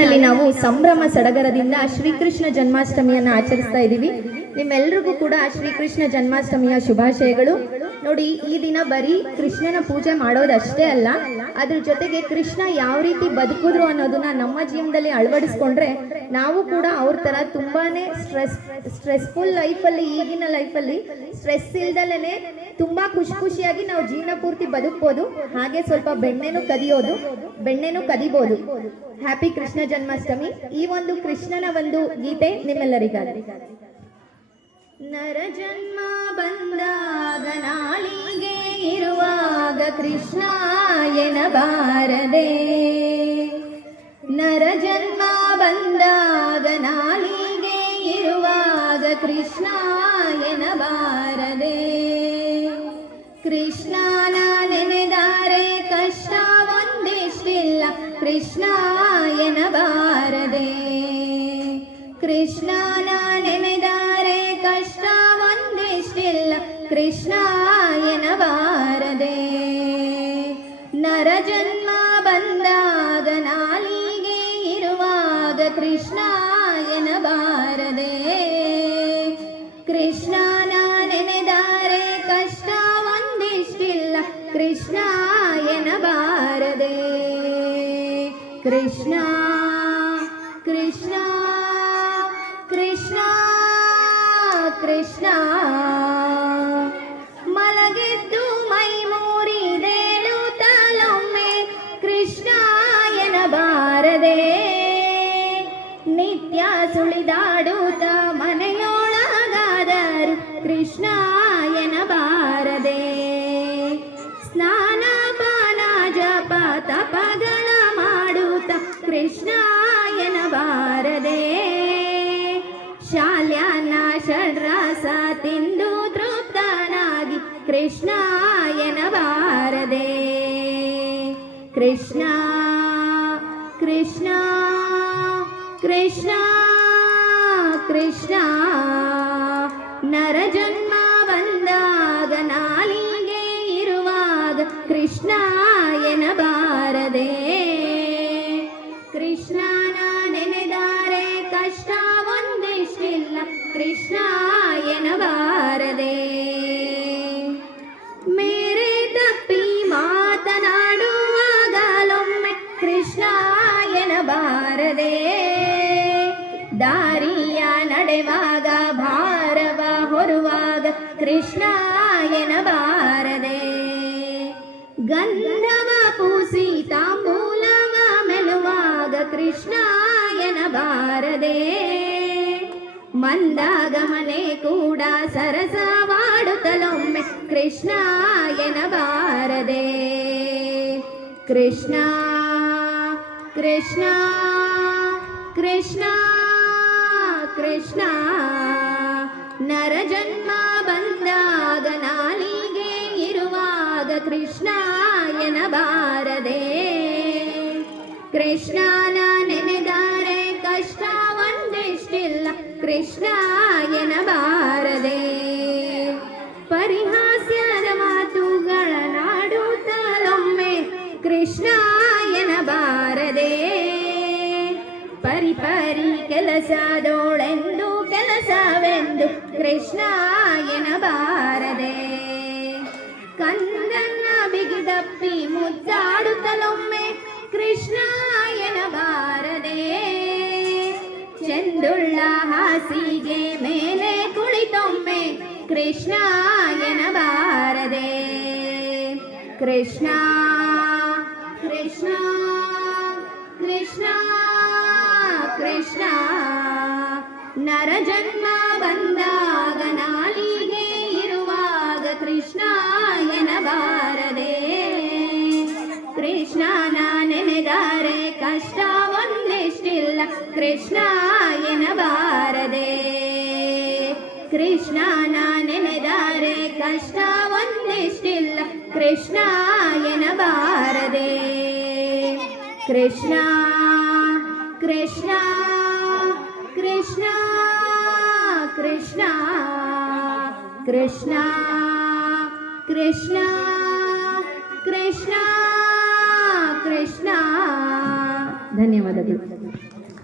ನಲ್ಲಿ ನಾವು ಸಂಭ್ರಮ ಸಡಗರದಿಂದ ಶ್ರೀಕೃಷ್ಣ ಜನ್ಮಾಷ್ಟಮಿಯನ್ನು ಆಚರಿಸ್ತಾ ಇದ್ದೀವಿ. ನಿಮ್ಮೆಲ್ರಿಗೂ ಕೂಡ ಶ್ರೀಕೃಷ್ಣ ಜನ್ಮಾಷ್ಟಮಿಯ ಶುಭಾಶಯಗಳು. ನೋಡಿ, ಈ ದಿನ ಬರೀ ಕೃಷ್ಣನ ಪೂಜೆ ಮಾಡೋದಷ್ಟೇ ಅಲ್ಲ, ಅದ್ರ ಜೊತೆಗೆ ಕೃಷ್ಣ ಯಾವ ರೀತಿ ಬದುಕಿದ್ರು ಅನ್ನೋದನ್ನ ನಮ್ಮ ಜೀವನದಲ್ಲಿ ಅಳವಡಿಸ್ಕೊಂಡ್ರೆ ನಾವು ಕೂಡ ಅವ್ರ ತರ ತುಂಬಾನೇ ಸ್ಟ್ರೆಸ್, ಸ್ಟ್ರೆಸ್ಫುಲ್ ಲೈಫಲ್ಲಿ, ಈಗಿನ ಲೈಫಲ್ಲಿ ಸ್ಟ್ರೆಸ್ ಇಲ್ದಲೇ ತುಂಬಾ ಖುಷಿ ಖುಷಿಯಾಗಿ ನಾವು ಜೀವನ ಪೂರ್ತಿ ಬದುಕ್ಬೋದು. ಹಾಗೆ ಸ್ವಲ್ಪ ಬೆಣ್ಣೆನೂ ಕದಿಯೋದು, ಬೆಣ್ಣೆನೂ ಕದಿಬೋದು. ಹ್ಯಾಪಿ ಕೃಷ್ಣ ಜನ್ಮಾಷ್ಟಮಿ. ಈ ಒಂದು ಕೃಷ್ಣನ ಒಂದು ಗೀತೆ ನಿಮ್ಮೆಲ್ಲರಿಗಾಗಿ ನರ ಜನ್ಮ ಬಂದಾಗ ನಾಲಿಗೆ ಇರುವಾಗ ಕೃಷ್ಣ ಎನಬಾರದೆ ನರಜನ್ಮ ಬಂದಾಗ ನಾಲಿಗೆ ಇರುವಾಗ ಕೃಷ್ಣ ಎನಬಾರದೆ ಕೃಷ್ಣನ ನೆನೆದಾರೆ ಕಷ್ಟ ಒಂದಿಷ್ಟಿಲ್ಲ ಕೃಷ್ಣ ಎನಬಾರದೆ ಕೃಷ್ಣನ ಕೃಷ್ಣಾಯನ ವಾರದೆ ನರಜನ್ಮ ಬಂದಾಗ ನಾಲಿಗೆ ಇರುವಾಗ ಕೃಷ್ಣಾಯನ ಬಾರದೆ ಕೃಷ್ಣನ ನೆನೆದಾರೆ ಕಷ್ಟ ಒಂದಿಷ್ಟಿಲ್ಲ ಕೃಷ್ಣಾಯನ ಬಾರದೆ ಕೃಷ್ಣ ಕೃಷ್ಣ ಕೃಷ್ಣ ಕೃಷ್ಣ ತಪಗಳ ಮಾಡುತ್ತ ಕೃಷ್ಣಾಯನ ಬಾರದೆ. ಶಾಲ್ಯನ ಷಡ್ರಸ ತಿಂದು ತೃಪ್ತನಾಗಿ ಕೃಷ್ಣಾಯನ ಬಾರದೆ. ಕೃಷ್ಣ ಕೃಷ್ಣ ಕೃಷ್ಣ ಕೃಷ್ಣ, ನರಜನ್ಮ ಬಂದಾಗ ನಾಲಿಗೆ ಇರುವಾಗ ಕೃಷ್ಣ कृष्णाय न भारदे मेरे तपि मातनाडुवागालೊಮ್ಮೆ ಕೃಷ್ಣಾಯ ನ ಭಾರದೆ ದಾರಿಯ ನಡೆವಾಗ ಭಾರವ ಹೊರುವಾಗ ಕೃಷ್ಣಾಯ ನ ಭಾರದೆ ಗಂಧವ ಪೂಸಿ ತಾಂಬೂಲವ ಮೆಲುವಾಗ ಕೃಷ್ಣಾಯ ನ ಭಾರದೇ ಮಂದಗಮನೆ ಕೂಡ ಸರಸವಾಡುತ್ತಲೊಮ್ಮೆ ಕೃಷ್ಣ ಎನಬಾರದೆ ಕೃಷ್ಣ ಕೃಷ್ಣ ಕೃಷ್ಣ ಕೃಷ್ಣ, ನರ ಜನ್ಮ ಬಂದಾಗ ನಾಲಿಗೆ ಇರುವಾಗ ಕೃಷ್ಣ ಎನಬಾರದೆ ಕೃಷ್ಣನ ಕೃಷ್ಣಾಯ ಬಾರದೆ. ಪರಿಹಾಸ್ಯದ ಮಾತುಗಳ ನಾಡುತ್ತಲೊಮ್ಮೆ ಕೃಷ್ಣಾಯನ ಬಾರದೆ. ಪರಿಪರಿ ಕೆಲಸದೋಳೆಂದು ಕೆಲಸವೆಂದು ಕೃಷ್ಣಾಯನ ಬಾರದೆ. ಕಂದನ್ನ ಬಿಗಿದಪ್ಪಿ ಮುದ್ದಾಡುತ್ತಲೊಮ್ಮೆ ಕೃಷ್ಣಾಯನ ಬಾರದೆ. ಚೆಂದುಳ್ಳ ಹಾಸಿಗೆ ಮೇಲೆ ಕುಳಿತೊಮ್ಮೆ ಕೃಷ್ಣ ಎನಬಾರದೆ ಕೃಷ್ಣ ಕೃಷ್ಣ ಕೃಷ್ಣ ಕೃಷ್ಣ ನರಜನ್ಮ ಬಂದಾಗ ನಾಲಿಗೆ ಇರುವಾಗ ಕೃಷ್ಣ ಎನಬಾರದೆ ಕೃಷ್ಣನ ನೆನೆದಾರೆ ಕಷ್ಟ ಒಂದಿಷ್ಟಿಲ್ಲ. ಕೃಷ್ಣ ಕಷ್ಟ ಒಂದಿಷ್ಟಿಲ್ಲ ಕೃಷ್ಣ ಎನಬಾರದೆ ಕೃಷ್ಣ ಕೃಷ್ಣ ಕೃಷ್ಣ ಕೃಷ್ಣ ಕೃಷ್ಣ ಕೃಷ್ಣ ಕೃಷ್ಣ ಕೃಷ್ಣ. ಧನ್ಯವಾದ ಧನ್ಯವಾದಗಳು.